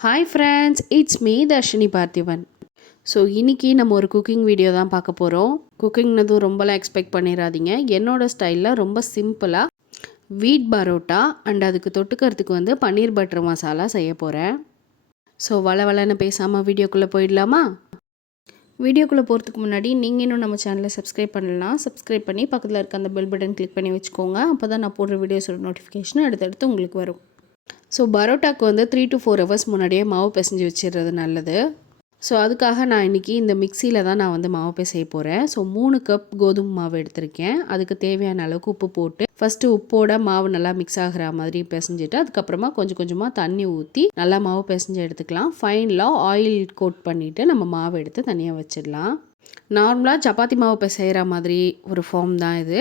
Hi friends it's me Dharshini Parthiban so இன்றைக்கி நம்ம ஒரு குக்கிங் வீடியோ தான் பார்க்க போகிறோம் குக்கிங்னதும் ரொம்பலாம் எக்ஸ்பெக்ட் பண்ணிடாதீங்க என்னோட ஸ்டைலில் ரொம்ப சிம்பிளாக வீட் பரோட்டா அண்ட் அதுக்கு தொட்டுக்கிறதுக்கு வந்து பன்னீர் பட்டர் மசாலா செய்ய போகிறேன் ஸோ வள வளன்னு பேசாமல் வீடியோக்குள்ளே போயிடலாமா? வீடியோக்குள்ளே போகிறதுக்கு முன்னாடி நீங்கள் இன்னும் நம்ம சேனலை சப்ஸ்கிரைப் பண்ணலாம் சப்ஸ்கிரைப் பண்ணி பக்கத்தில் இருக்க அந்த பெல் பட்டன் கிளிக் பண்ணி வச்சுக்கோங்க. அப்போ தான் நான் போடுற வீடியோஸோட நோட்டிஃபிகேஷன் அடுத்தடுத்து உங்களுக்கு வரும். ஸோ பரோட்டாக்கு வந்து த்ரீ டு ஃபோர் ஹவர்ஸ் முன்னாடியே மாவு பிசைஞ்சு வச்சிடுறது நல்லது. ஸோ அதுக்காக நான் இன்றைக்கி இந்த மிக்சியில் தான் நான் வந்து மாவு பிசைய போகிறேன் ஸோ மூணு கப் கோதுமை மாவு எடுத்திருக்கேன். அதுக்கு தேவையான அளவுக்கு உப்பு போட்டு ஃபஸ்ட்டு உப்போட மாவு நல்லா மிக்ஸ் ஆகிற மாதிரி பிசைஞ்சிட்டு அதுக்கப்புறமா கொஞ்சம் கொஞ்சமாக தண்ணி ஊற்றி நல்லா மாவு பிசைஞ்சு எடுத்துக்கலாம். ஃபைனலாக ஆயில் கோட் பண்ணிவிட்டு நம்ம மாவு எடுத்து தனியாக வச்சிடலாம். நார்மலாக சப்பாத்தி மாவு பிசைகிற மாதிரி ஒரு ஃபார்ம் தான் இது.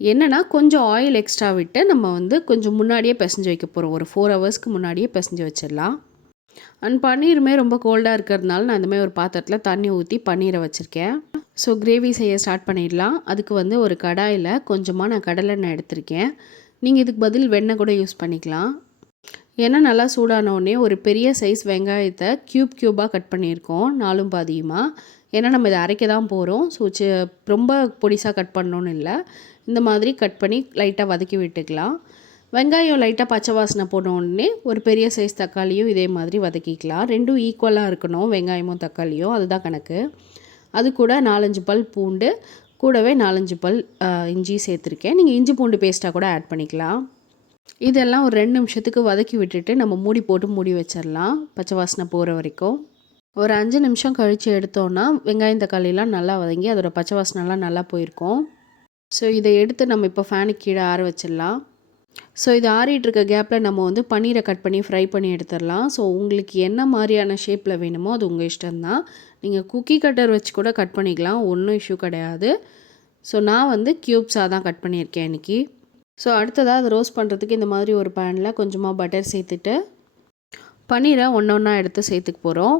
என்னென்னா கொஞ்சம் ஆயில் எக்ஸ்ட்ரா விட்டு நம்ம வந்து கொஞ்சம் முன்னாடியே பிசைஞ்சு வைக்க போகிறோம் ஒரு ஃபோர் ஹவர்ஸ்க்கு முன்னாடியே பிசைஞ்சு வச்சிடலாம். அண்ட் பன்னீருமே ரொம்ப கோல்டாக இருக்கிறதுனால நான் இந்தமாதிரி ஒரு பாத்திரத்தில் தண்ணி ஊற்றி பன்னீரை வச்சுருக்கேன். ஸோ கிரேவி செய்ய ஸ்டார்ட் பண்ணிடலாம். அதுக்கு வந்து ஒரு கடாயில் கொஞ்சமாக நான் கடலெண்ணெய் எடுத்திருக்கேன். நீங்கள் இதுக்கு பதில் வெண்ணெய் கூட யூஸ் பண்ணிக்கலாம். ஏன்னா நல்லா சூடான உடனே ஒரு பெரிய சைஸ் வெங்காயத்தை க்யூப் க்யூபாக கட் பண்ணியிருக்கோம் நாலும் பாதியுமாக ஏன்னா நம்ம இதை அரைக்க தான் போகிறோம் ஸோ ரொம்ப பொடிசாக கட் பண்ணோன்னு இல்லை. இந்த மாதிரி கட் பண்ணி லைட்டாக வதக்கி விட்டுக்கலாம். வெங்காயம் லைட்டாக பச்சை வாசனை போன உடனே ஒரு பெரிய சைஸ் தக்காளியும் இதே மாதிரி வதக்கிக்கலாம். ரெண்டும் ஈக்குவலாக இருக்கணும். வெங்காயமும் தக்காளியும். அதுதான் கணக்கு. அது கூட நாலஞ்சு பல் பூண்டு கூடவே நாலஞ்சு பல் இஞ்சி சேர்த்துருக்கேன். நீங்கள் இஞ்சி பூண்டு பேஸ்ட்டாக கூட ஆட் பண்ணிக்கலாம். இதெல்லாம் ஒரு ரெண்டு நிமிஷத்துக்கு வதக்கி விட்டுட்டு நம்ம மூடி போட்டு மூடி வச்சிடலாம். பச்சை வாசனை போகிற வரைக்கும். ஒரு அஞ்சு நிமிஷம் கழித்து எடுத்தோன்னா வெங்காயம் தக்காளிலாம் நல்லா வதங்கி அதோட பச்சை வாசனைலாம் நல்லா போயிருக்கும். ஸோ இதை எடுத்து நம்ம இப்போ ஃபேனுக்கு கீழே ஆற வச்சிடலாம். ஸோ இது ஆறிட்டுருக்க கேப்பில் நம்ம வந்து பன்னீரை கட் பண்ணி ஃப்ரை பண்ணி எடுத்துடலாம். ஸோ உங்களுக்கு என்ன மாதிரியான ஷேப்பில் வேணுமோ அது உங்கள் இஷ்டம்தான். நீங்கள் குக்கி கட்டர் வச்சு கூட கட் பண்ணிக்கலாம். ஒன்றும் இஷ்யூ கிடையாது. ஸோ நான் வந்து க்யூப்ஸாக தான் கட் பண்ணியிருக்கேன் இன்றைக்கி ஸோ அடுத்ததாக அதை ரோஸ்ட் பண்ணுறதுக்கு இந்த மாதிரி ஒரு பேனில் கொஞ்சமாக பட்டர் சேர்த்துட்டு பன்னீரை ஒன்று ஒன்றா எடுத்து சேர்த்துக்க போகிறோம்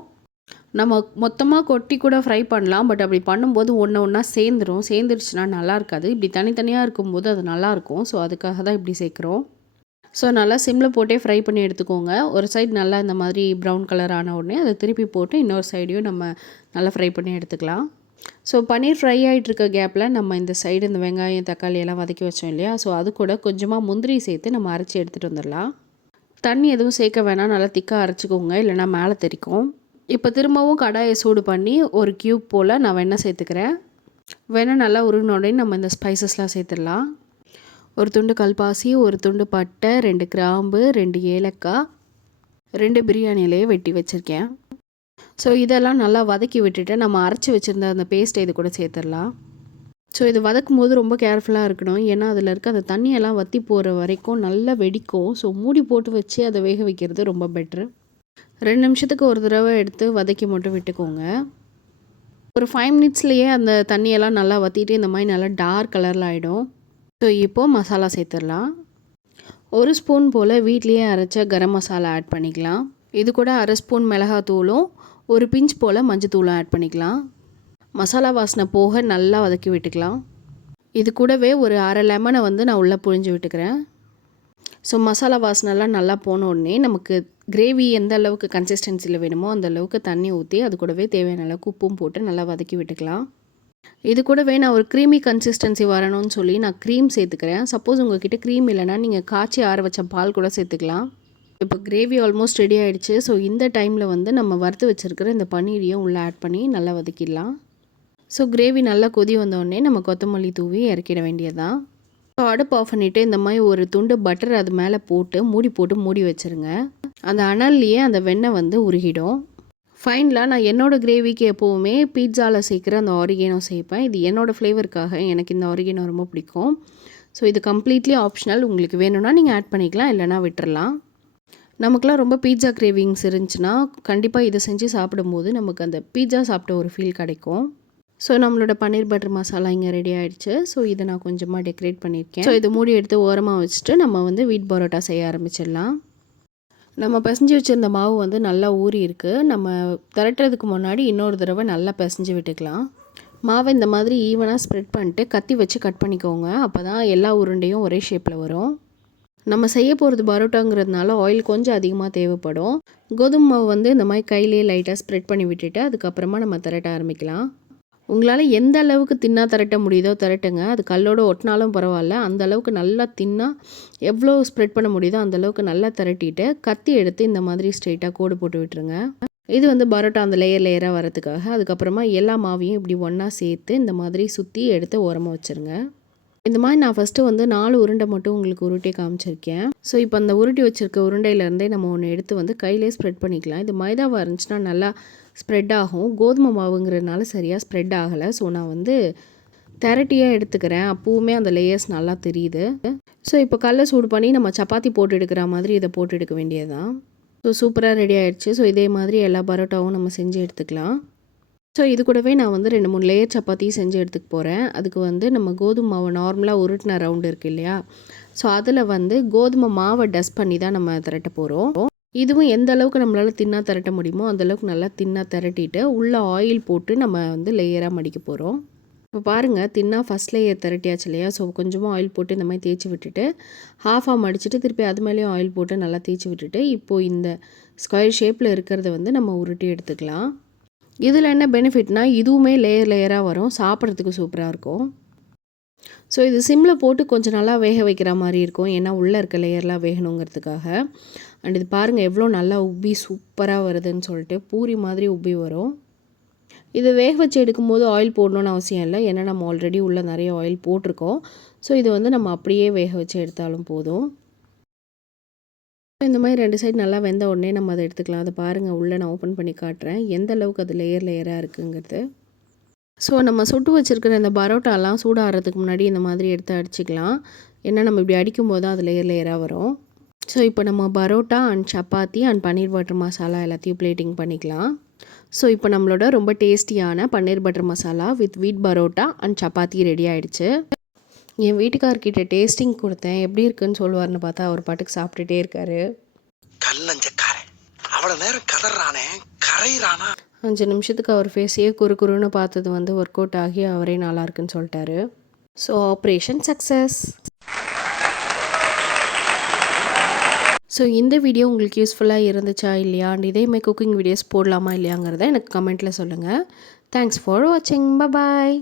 நம்ம மொத்தமாக கொட்டி கூட ஃப்ரை பண்ணலாம் பட் அப்படி பண்ணும்போது ஒன்று ஒன்றா சேர்ந்துடும் சேர்ந்துருச்சுன்னா நல்லா இருக்காது. இப்படி தனித்தனியாக இருக்கும்போது அது நல்லாயிருக்கும் ஸோ அதுக்காக தான் இப்படி சேர்க்குறோம். ஸோ நல்லா சிம்மில் போட்டே ஃப்ரை பண்ணி எடுத்துக்கோங்க. ஒரு சைடு நல்லா இந்த மாதிரி ப்ரௌன் கலர் ஆன உடனே அதை திருப்பி போட்டு இன்னொரு சைடையும் நம்ம நல்லா ஃப்ரை பண்ணி எடுத்துக்கலாம். ஸோ பன்னீர் ஃப்ரை ஆகிட்டு இருக்க கேப்பில் நம்ம இந்த சைடு இந்த வெங்காயம் தக்காளி எல்லாம் வதக்கி வச்சோம் இல்லையா? ஸோ அது கூட கொஞ்சமாக முந்திரி சேர்த்து நம்ம அரைச்சி எடுத்துகிட்டு வந்துடலாம். தண்ணி எதுவும் சேர்க்க வேணாம். நல்லா திக்காக அரைச்சிக்கோங்க. இல்லைனா மேலே தெரிக்கும் இப்போ திரும்பவும் கடாயை சூடு பண்ணி ஒரு க்யூப் போல் நான் வெண்ணெய் சேர்த்துக்கிறேன். வெண்ணெய் நல்லா உருகினோடனே நம்ம இந்த ஸ்பைசஸ்லாம் சேர்த்துடலாம். ஒரு துண்டு கல்பாசி ஒரு துண்டு பட்டை ரெண்டு கிராம்பு ரெண்டு ஏலக்காய் ரெண்டு பிரியாணியிலேயே வெட்டி வச்சுருக்கேன். ஸோ இதெல்லாம் நல்லா வதக்கி விட்டுட்டு நம்ம அரைச்சி வச்சுருந்த அந்த பேஸ்ட்டை இது கூட சேர்த்துடலாம். ஸோ இது வதக்கும் போது ரொம்ப கேர்ஃபுல்லாக இருக்கணும். ஏன்னா அதில் இருக்க அந்த தண்ணியெல்லாம் வற்றி போகிற வரைக்கும் நல்லா வெடிக்கும். ஸோ மூடி போட்டு வச்சு அதை வேக வைக்கிறது ரொம்ப பெட்ரு ரெண்டு நிமிஷத்துக்கு ஒரு தடவை எடுத்து வதக்கி மட்டும் விட்டுக்கோங்க. ஒரு ஃபைவ் மினிட்ஸ்லேயே அந்த தண்ணியெல்லாம் நல்லா வற்றிட்டு இந்த மாதிரி நல்லா டார்க் கலரில் ஆகிடும் ஸோ இப்போது மசாலா சேர்த்துடலாம். ஒரு ஸ்பூன் போல் வீட்லேயே அரைச்ச கரம் மசாலா ஆட் பண்ணிக்கலாம். இது கூட அரை ஸ்பூன் மிளகாத்தூளும் ஒரு பிஞ்ச் போல் மஞ்சத்தூளும் ஆட் பண்ணிக்கலாம். மசாலா வாசனை போக நல்லா வதக்கி விட்டுக்கலாம். இது கூடவே ஒரு அரை லெமனை வந்து நான் உள்ளே புழிஞ்சு விட்டுக்கிறேன். ஸோ மசாலா வாசனைலாம் நல்லா போன உடனே நமக்கு கிரேவி எந்த அளவுக்கு கன்சிஸ்டன்சியில் வேணுமோ அந்த அளவுக்கு தண்ணி ஊற்றி அது கூடவே தேவையான அளவுக்கு உப்பும் போட்டு நல்லா வதக்கி விட்டுக்கலாம். இது கூடவே நான் ஒரு க்ரீமி கன்சிஸ்டன்சி வரணும்னு சொல்லி நான் க்ரீம் சேர்த்துக்கிறேன். சப்போஸ் உங்ககிட்ட க்ரீம் இல்லைனா நீங்கள் காய்ச்சி ஆற வச்ச பால் கூட சேர்த்துக்கலாம். இப்போ கிரேவி ஆல்மோஸ்ட் ரெடி ஆகிடுச்சு ஸோ இந்த டைமில் வந்து நம்ம வறுத்து வச்சுருக்கிற இந்த பன்னீரையும் உள்ளே ஆட் பண்ணி நல்லா வதக்கிடலாம். ஸோ கிரேவி நல்லா கொதி வந்தோடனே நம்ம கொத்தமல்லி தூவி இறக்கிட வேண்டியதான் ஸோ அடுப்பு ஆஃப் பண்ணிவிட்டு இந்த மாதிரி ஒரு துண்டு பட்டர் அது மேலே போட்டு மூடி போட்டு மூடி வச்சுருங்க. அந்த அனல்லையே அந்த வெண்ணெய் வந்து உருகிடும். ஃபைனலாக நான் என்னோடய கிரேவிக்கு எப்போவுமே பீட்சாவில் சேர்க்குற அந்த ஆரிகேனோ சேர்ப்பேன். இது என்னோடய ஃப்ளேவருக்காக எனக்கு இந்த ஆரிகேனோ ரொம்ப பிடிக்கும். ஸோ இது கம்ப்ளீட்லி ஆப்ஷனல் உங்களுக்கு வேணும்னா நீங்கள் ஆட் பண்ணிக்கலாம் இல்லைனா விட்டுறலாம். நமக்குலாம் ரொம்ப பீட்சா கிரேவிங்ஸ் இருந்துச்சுன்னா கண்டிப்பாக இதை செஞ்சு சாப்பிடும்போது நமக்கு அந்த பீட்சா சாப்பிட்ட ஒரு ஃபீல் கிடைக்கும். ஸோ நம்மளோட பன்னீர் பட்டர் மசாலா இங்கே ரெடி ஆகிடுச்சு ஸோ இதை நான் கொஞ்சமாக டெக்கரேட் பண்ணியிருக்கேன். ஸோ இதை மூடி எடுத்து ஓரமாக வச்சுட்டு நம்ம வந்து வீட் பரோட்டா செய்ய ஆரம்பிச்சிடலாம். நம்ம பிசைஞ்சு வச்சுருந்த மாவு வந்து நல்லா ஊறி இருக்குது நம்ம திரட்டுறதுக்கு முன்னாடி இன்னொரு தடவை நல்லா பிசைஞ்சு விட்டுக்கலாம். மாவை இந்த மாதிரி ஈவனாக ஸ்ப்ரெட் பண்ணிட்டு கத்தி வச்சு கட் பண்ணிக்கோங்க. அப்போ தான் எல்லா உருண்டையும் ஒரே ஷேப்பில் வரும். நம்ம செய்ய போகிறது பரோட்டாங்கிறதுனால ஆயில் கொஞ்சம் அதிகமாக தேவைப்படும். கோதுமை மாவு வந்து இந்த மாதிரி கையிலேயே லைட்டாக ஸ்ப்ரெட் பண்ணி விட்டுட்டு அதுக்கப்புறமா நம்ம திரட்ட ஆரம்பிக்கலாம். உங்களால் எந்த அளவுக்கு தின்னா திரட்ட முடியுதோ திரட்டுங்க. அது கல்லோடு ஒட்டினாலும் பரவாயில்ல. அந்த அளவுக்கு நல்லா தின்னா எவ்வளோ ஸ்ப்ரெட் பண்ண முடியுதோ அந்த அளவுக்கு நல்லா திரட்டிட்டு கத்தி எடுத்து இந்த மாதிரி ஸ்ட்ரெயிட்டாக கோடு போட்டு விட்டுருங்க. இது வந்து பரோட்டா அந்த லேயர் லேயராக வரதுக்காக அதுக்கப்புறமா எல்லா மாவையும் இப்படி ஒன்றா சேர்த்து இந்த மாதிரி சுற்றி எடுத்து ஓரமாக வச்சுருங்க. இந்த மாதிரி நான் ஃபஸ்ட்டு வந்து நாலு உருண்டை மட்டும் உங்களுக்கு உருட்டி காமிச்சிருக்கேன். ஸோ இப்போ அந்த உருட்டி வச்சுருக்க உருண்டையிலேருந்தே நம்ம ஒன்று எடுத்து வந்து கையிலே ஸ்ப்ரெட் பண்ணிக்கலாம். இது மைதாவாக இருந்துச்சுன்னா நல்லா ஸ்ப்ரெட் ஆகும். கோதுமை மாவுங்கிறதுனால சரியாக ஸ்ப்ரெட் ஆகலை. ஸோ நான் வந்து திரட்டியாக எடுத்துக்கிறேன். அப்போவுமே அந்த லேயர்ஸ் நல்லா தெரியுது. ஸோ இப்போ கல்லை சூடு பண்ணி நம்ம சப்பாத்தி போட்டு எடுக்கிற மாதிரி இதை போட்டு எடுக்க வேண்டியது தான் ஸோ சூப்பராக ரெடி ஆகிடுச்சு ஸோ இதே மாதிரி எல்லா பரோட்டாவும் நம்ம செஞ்சு எடுத்துக்கலாம். ஸோ இது கூடவே நான் வந்து ரெண்டு மூணு லேயர் சப்பாத்தியும் செஞ்சு எடுத்துக்க போகிறேன் அதுக்கு வந்து நம்ம கோதுமை மாவை நார்மலாக உருட்டின ரவுண்டு இருக்கு இல்லையா? ஸோ அதில் வந்து கோதுமை மாவை டஸ்ட் பண்ணி தான் நம்ம திரட்ட போகிறோம் இதுவும் எந்த அளவுக்கு நம்மளால் தின்னாக திரட்ட முடியுமோ அந்தளவுக்கு நல்லா தின்னாக திரட்டிட்டு உள்ளே ஆயில் போட்டு நம்ம வந்து லேயராக மடிக்க போகிறோம் இப்போ பாருங்கள் தின்னா ஃபஸ்ட் லேயர் திரட்டியாச்சு இல்லையா? ஸோ கொஞ்சமாக ஆயில் போட்டு இந்த மாதிரி தேய்ச்சி விட்டுட்டு ஹாஃபாக மடிச்சுட்டு திருப்பி அது மேலேயும் ஆயில் போட்டு நல்லா தேய்ச்சி விட்டுட்டு இப்போது இந்த ஸ்கொயர் ஷேப்பில் இருக்கிறத வந்து நம்ம உருட்டி எடுத்துக்கலாம். இதில் என்ன பெனிஃபிட்னா இதுவுமே லேயர் லேயராக வரும். சாப்பிட்றதுக்கு சூப்பராக இருக்கும். ஸோ இது சிம்மில் போட்டு கொஞ்சம் நல்லா வேக வைக்கிற மாதிரி இருக்கும். ஏன்னா உள்ளே இருக்க லேயர்லாம் வேகணுங்கிறதுக்காக. அண்ட் இது பாருங்கள் எவ்வளோ நல்லா உப்பி சூப்பராக வருதுன்னு சொல்லிட்டு பூரி மாதிரி உப்பி வரும். இது வேக வச்சு எடுக்கும்போது ஆயில் போடணுன்னு அவசியம் இல்லை. ஏன்னா நம்ம ஆல்ரெடி உள்ளே நிறைய ஆயில் போட்டிருக்கோம். ஸோ இது வந்து நம்ம அப்படியே வேக வச்சு எடுத்தாலும் போதும். இந்த மாதிரி ரெண்டு சைடு நல்லா வெந்த உடனே நம்ம அதை எடுத்துக்கலாம். அதை பாருங்கள் உள்ளே நான் ஓப்பன் பண்ணி காட்டுறேன். எந்த அளவுக்கு அது லேயர் லேயராக இருக்குங்கிறது. ஸோ நம்ம சுட்டு வச்சுருக்கிற இந்த பரோட்டாலாம் சூடாகிறதுக்கு முன்னாடி இந்த மாதிரி எடுத்து அடிச்சுக்கலாம். ஏன்னா நம்ம இப்படி அடிக்கும்போது தான் அது லேயர் லேயராக வரும். ஸோ இப்போ நம்ம parotta and chapati and paneer butter masala எல்லாத்தையும் பிளேட்டிங் பண்ணிக்கலாம். ஸோ இப்போ நம்மளோட ரொம்ப டேஸ்டியான பன்னீர் பட்டர் மசாலா வித் வீட் பரோட்டா அண்ட் சப்பாத்தி ரெடி ஆகிடுச்சு என் வீட்டுக்கார்கிட்ட டேஸ்டிங் கொடுத்தேன். எப்படி இருக்குன்னு சொல்லுவார்னு பார்த்தா அவர் பாட்டுக்கு சாப்பிட்டுட்டே இருக்காரு. கல்லஞ்சக்காரன் அவ்வளவு நேரம் கதறானே கரையிறானா? அஞ்சு நிமிஷத்துக்கு அவர் ஃபேஸையே குறு குறுன்னு பார்த்தது வந்து ஒர்க் அவுட் ஆகி அவரே நல்லா இருக்குன்னு சொல்லிட்டாரு. ஸோ ஆப்ரேஷன் சக்ஸஸ் ஸோ இந்த வீடியோ உங்களுக்கு யூஸ்ஃபுல்லாக இருந்துச்சா இல்லையா? அண்ட் இதேமாதிரி குக்கிங் வீடியோஸ் போடலாமா இல்லையாங்கிறத எனக்கு கமெண்ட்டில் சொல்லுங்கள் தேங்க்ஸ் ஃபார் வாட்சிங் பாய்